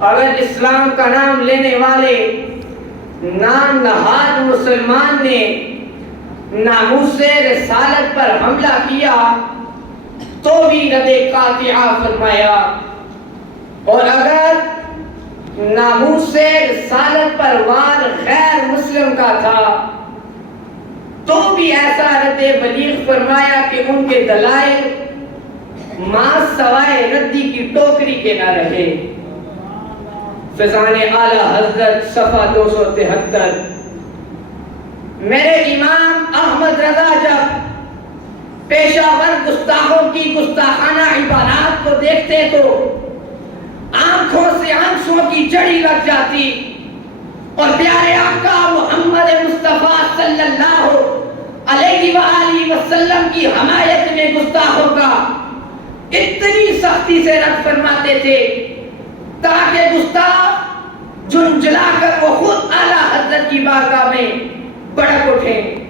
اگر اسلام کا نام لینے والے نام نہاد مسلمان نے ناموس رسالت پر حملہ کیا تو بھی رد قاطعہ فرمایا، اور اگر ناموس رسالت پر وار غیر مسلم کا تھا تو بھی ایسا رد بلیغ فرمایا کہ ان کے دلائل ماں سوائے ردی کی ٹوکری کے نہ رہے۔ فیضان اعلی حضرت صفحہ 273۔ میرے امام احمد رضا جب پیشہ ور گستاخوں کی گستاخانہ عبارات کو دیکھتے تو آنکھوں سے آنسوں کی جڑی لگ جاتی، اور پیارے آقا محمد مصطفیٰ صلی اللہ علیہ وآلہ وسلم کی حمایت میں گستاخوں کا اتنی سختی سے رد فرماتے تھے تاکہ گستاخ جھنجھلا کر وہ خود اعلیٰ حضرت کی بارگاہ میں بڑک اٹھیں۔